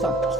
Santos.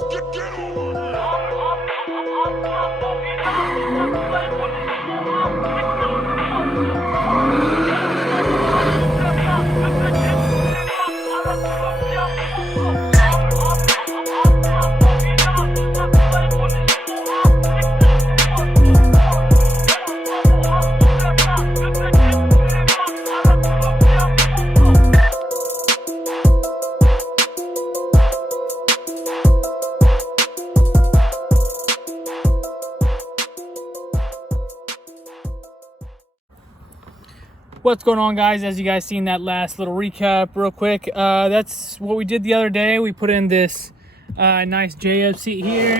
What's going on, guys? As you guys seen that last little recap real quick, that's what we did the other day. We put in this nice JF seat here.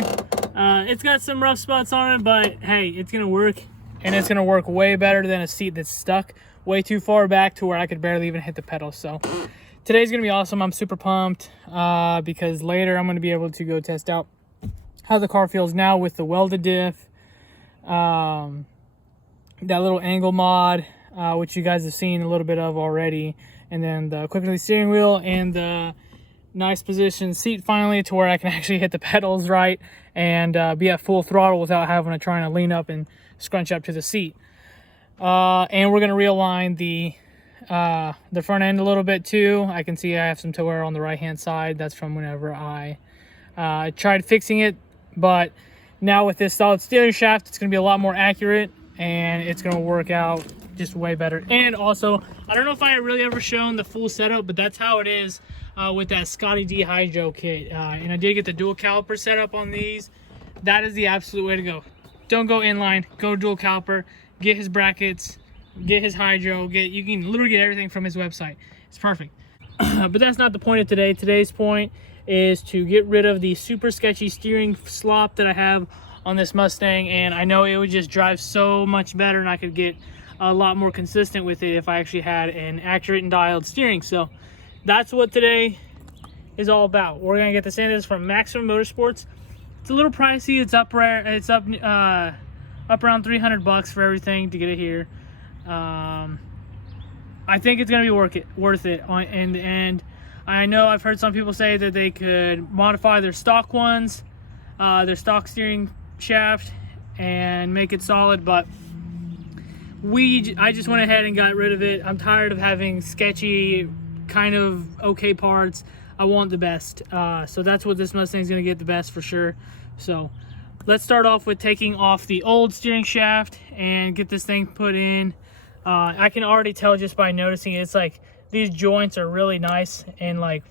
It's got some rough spots on it, but hey, it's gonna work, and it's gonna work way better than a seat that's stuck way too far back to where I could barely even hit the pedals. So today's gonna be awesome. I'm super pumped because later I'm gonna be able to go test out how the car feels now with the welded diff, that little angle mod, which you guys have seen a little bit of already, and then the quick release steering wheel and the nice position seat finally to where I can actually hit the pedals right and be at full throttle without having to try and lean up and scrunch up to the seat. And we're going to realign the front end a little bit too. I can see I have some toe wear on the right hand side. That's from whenever I tried fixing it, but now with this solid steering shaft, it's going to be a lot more accurate and it's going to work out just way better. And also, I don't know if I really ever shown the full setup, but that's how it is with that Scotty D Hydro kit. And I did get the dual caliper setup on these. That is the absolute way to go. Don't go inline, go dual caliper, get his brackets, get his hydro, you can literally get everything from his website. It's perfect. But that's not the point of today. Today's point is to get rid of the super sketchy steering slop that I have on this Mustang, and I know it would just drive so much better and I could get a lot more consistent with it if I actually had an accurate and dialed steering. So that's what today is all about. We're gonna get this in. This is from Maximum Motorsports. It's a little pricey. It's up around 300 bucks for everything to get it here. I think it's gonna be worth it. And I know I've heard some people say that they could modify their stock ones, their stock steering shaft, and make it solid, but I just went ahead and got rid of it. I'm tired of having sketchy, kind of okay parts. I want the best. So that's what this Mustang's gonna get, the best for sure. So let's start off with taking off the old steering shaft and get this thing put in. I can already tell just by noticing it, it's like these joints are really nice and like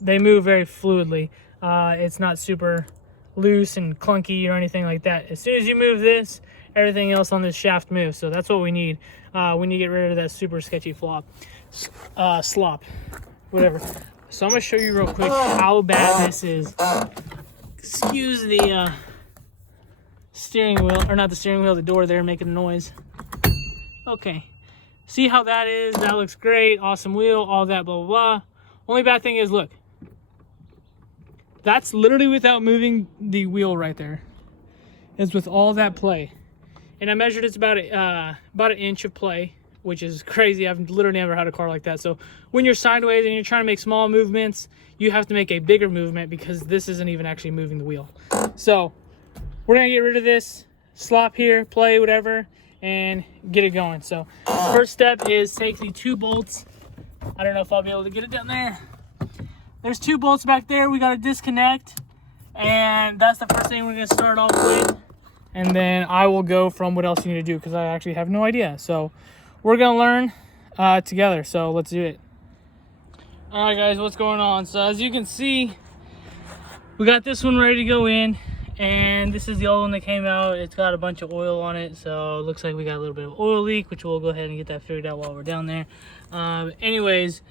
they move very fluidly. It's not super loose and clunky or anything like that. As soon as you move this, everything else on this shaft moves. So that's what we need. We need to get rid of that super sketchy slop, whatever. So I'm gonna show you real quick how bad this is. Excuse the steering wheel, or not the steering wheel, the door there making a noise. Okay, see how that is? That looks great. Awesome wheel, all that, blah blah blah. Only bad thing is, look, that's literally without moving the wheel right there. It's with all that play. And I measured it's about an inch of play, which is crazy. I've literally never had a car like that. So when you're sideways and you're trying to make small movements, you have to make a bigger movement because this isn't even actually moving the wheel. So we're gonna get rid of this slop here, play, whatever, and get it going. So first step is take the 2 bolts. I don't know if I'll be able to get it down there. There's 2 bolts back there we gotta disconnect, and that's the first thing we're gonna start off with. And then I will go from what else you need to do because I actually have no idea. So we're gonna learn together. So let's do it. All right, guys, what's going on? So as you can see, we got this one ready to go in, and this is the old one that came out. It's got a bunch of oil on it, so it looks like we got a little bit of oil leak, which we'll go ahead and get that figured out while we're down there. Anyways,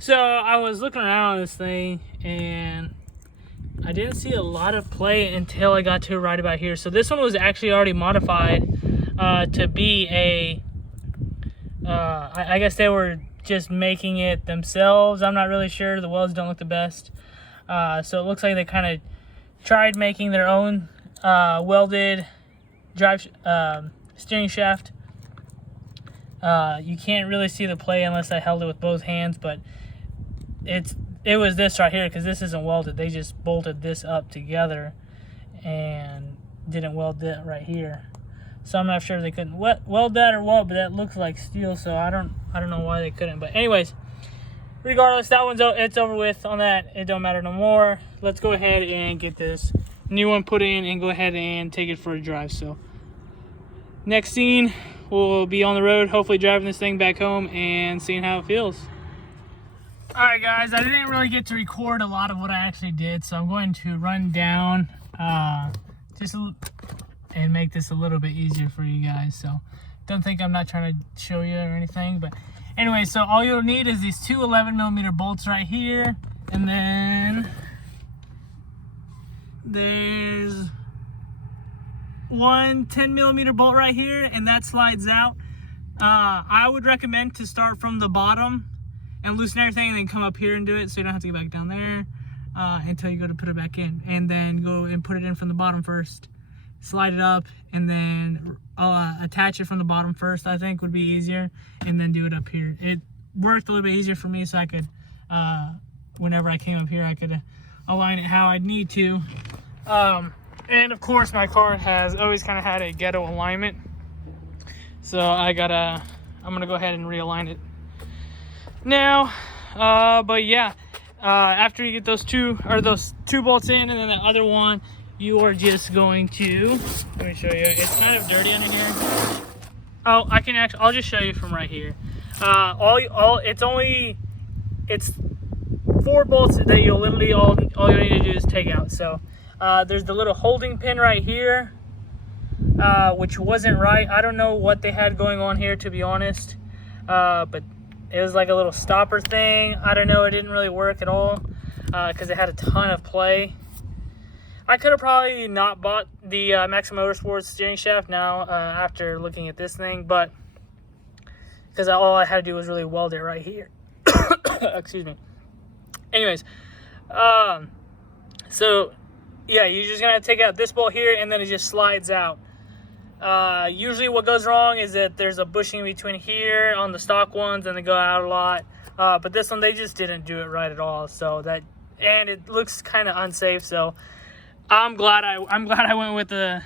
so I was looking around on this thing and I didn't see a lot of play until I got to right about here. So this one was actually already modified to be a, I guess they were just making it themselves. I'm not really sure. The welds don't look the best. So it looks like they kind of tried making their own welded drive steering shaft. You can't really see the play unless I held it with both hands, but it's it was this right here, because this isn't welded. They just bolted this up together and didn't weld that right here. So I'm not sure if they couldn't weld that or what, but that looks like steel, so I don't know why they couldn't. But anyways, regardless, that one's it's over with on that. It don't matter no more. Let's go ahead and get this new one put in and go ahead and take it for a drive. So next scene, we'll be on the road, hopefully driving this thing back home and seeing how it feels. All right, guys, I didn't really get to record a lot of what I actually did, so I'm going to run down and make this a little bit easier for you guys. So don't think I'm not trying to show you or anything, but anyway, so all you'll need is these two 11mm bolts right here, and then there's one 10mm bolt right here, and that slides out. I would recommend to start from the bottom and loosen everything and then come up here and do it, so you don't have to get back down there until you go to put it back in, and then go and put it in from the bottom first, slide it up, and then attach it from the bottom first, I think would be easier, and then do it up here. It worked a little bit easier for me, so I could whenever I came up here, I could align it how I'd need to. And of course my car has always kind of had a ghetto alignment, so I'm gonna go ahead and realign it now. But yeah, after you get those two bolts in, and then the other one, you are just going to, let me show you, it's kind of dirty under here. Oh, I'll just show you from right here. It's 4 bolts that you'll literally, all you need to do is take out. So there's the little holding pin right here, which wasn't right. I don't know what they had going on here, to be honest, but it was like a little stopper thing. I don't know, it didn't really work at all because it had a ton of play. I could have probably not bought the Maxxum Motorsports steering shaft now after looking at this thing, but because all I had to do was really weld it right here. Excuse me. Anyways, so yeah, you're just gonna take out this bolt here, and then it just slides out. Usually what goes wrong is that there's a bushing between here on the stock ones, and they go out a lot. But this one, they just didn't do it right at all. So and it looks kind of unsafe. So I'm glad I went with the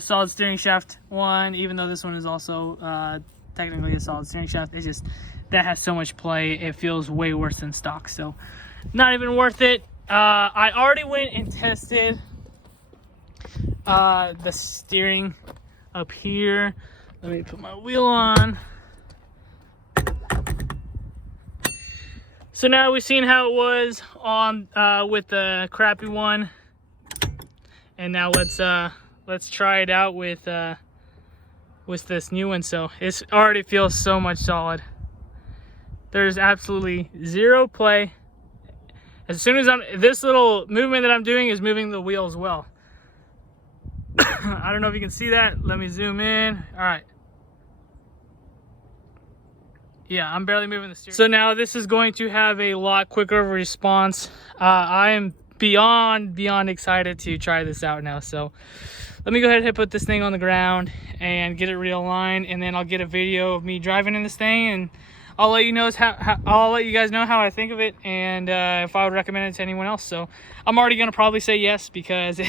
solid steering shaft one, even though this one is also technically a solid steering shaft. It just, that has so much play, it feels way worse than stock. So not even worth it. I already went and tested the steering up here. Let me put my wheel on. So now we've seen how it was on with the crappy one, and now let's try it out with this new one. So it already feels so much solid. There's absolutely zero play. As soon as this little movement that I'm doing is moving the wheel as well. I don't know if you can see that. Let me zoom in. All right. Yeah, I'm barely moving the steering. So now this is going to have a lot quicker of a response. I am beyond excited to try this out now. So let me go ahead and put this thing on the ground and get it realigned, and then I'll get a video of me driving in this thing, and I'll let you know I'll let you guys know how I think of it, and if I would recommend it to anyone else. So I'm already gonna probably say yes, because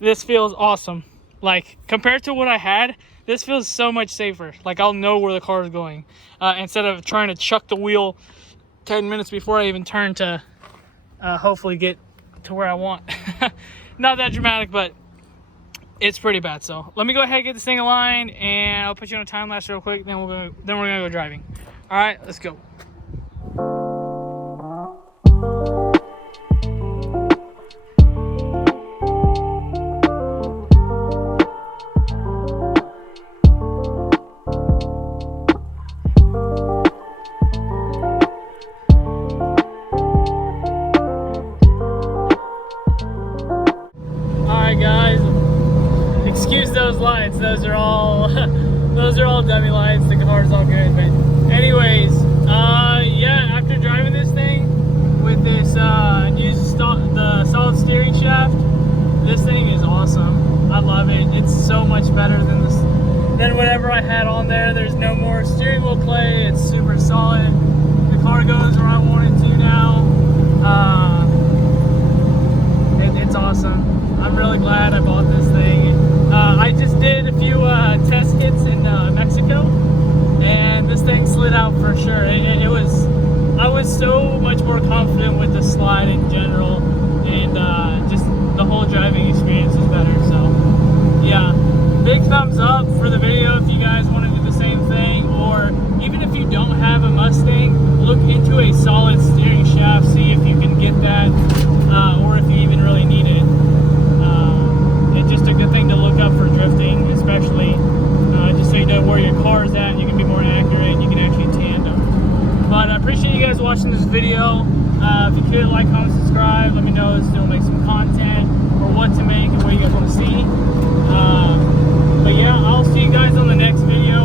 this feels awesome. Like, compared to what I had, this feels so much safer. Like, I'll know where the car is going instead of trying to chuck the wheel 10 minutes before I even turn to hopefully get to where I want. Not that dramatic, but it's pretty bad. So let me go ahead and get this thing aligned, and I'll put you on a time lapse real quick. Then we're gonna go driving. All right, let's go. Excuse those lights, those are all dummy lights. The car's all good, but anyways, yeah, after driving this thing with this the solid steering shaft, this thing is awesome. I love it. It's so much better than whatever I had on there. There's no more steering wheel play. It's super solid. The car goes where I want it to now. It's awesome. I'm really glad I bought this thing. I just did a few test hits in Mexico, and this thing slid out for sure. I was so much more confident with the slide in general, and just the whole driving experience is better. So yeah, big thumbs up for the video if you guys want to do the same thing, or even if you don't have a Mustang, look into a solid steering shaft, see if you can get that, or if you even really need it. It's just a good thing to look up for drifting, especially just so you know where your car is at. You can be more accurate, and you can actually tandem. But I appreciate you guys watching this video. If you could, like, comment, subscribe, let me know if still make some content, or what to make, and what you guys want to see. But yeah, I'll see you guys on the next video.